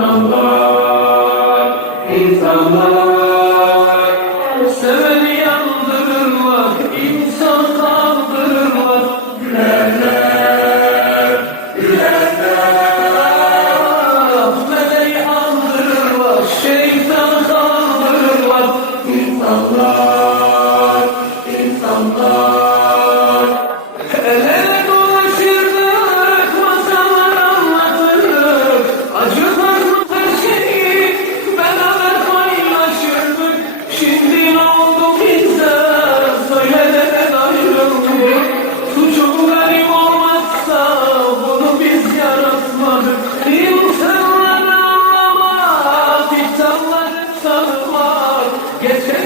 Allah, peace Allah. que